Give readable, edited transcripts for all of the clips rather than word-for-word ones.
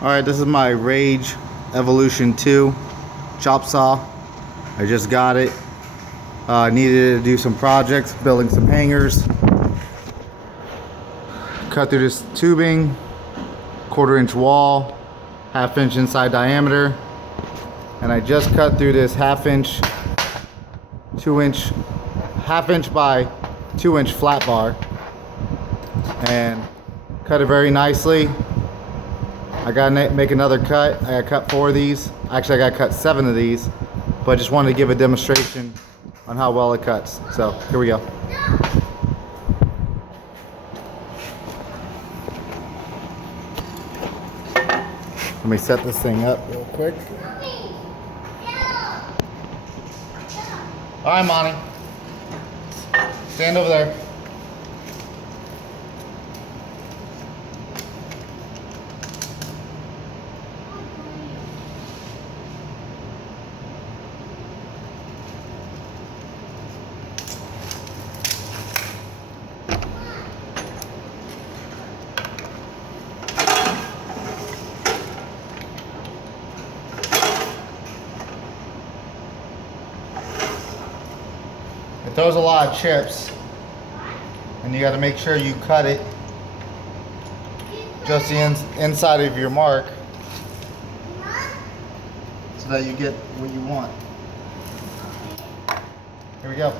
Alright, this is my Rage Evolution 2 chop saw. I just got it. Needed to do some projects, building some hangers. Cut through this tubing, 1/4 inch wall, 1/2 inch inside diameter. And I just cut through this 1/2 inch, 2 inch, 1/2 inch by 2 inch flat bar. And cut it very nicely. I gotta make another cut. I gotta cut 4 of these. Actually, I gotta cut 7 of these, but I just wanted to give a demonstration on how well it cuts. So here we go. Let me set this thing up real quick. All right, Monty. Stand over there. It throws a lot of chips, and you got to make sure you cut it just the inside of your mark so that you get what you want. Here we go.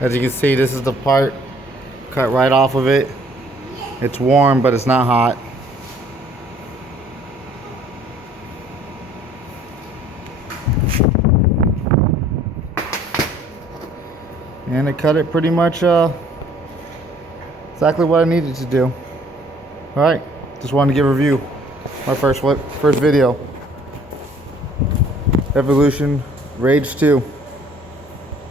As you can see, this is the part cut right off of it. It's warm, but it's not hot. And it cut it pretty much exactly what I needed to do. All right, just wanted to give a review. My first video. Evolution Rage 2.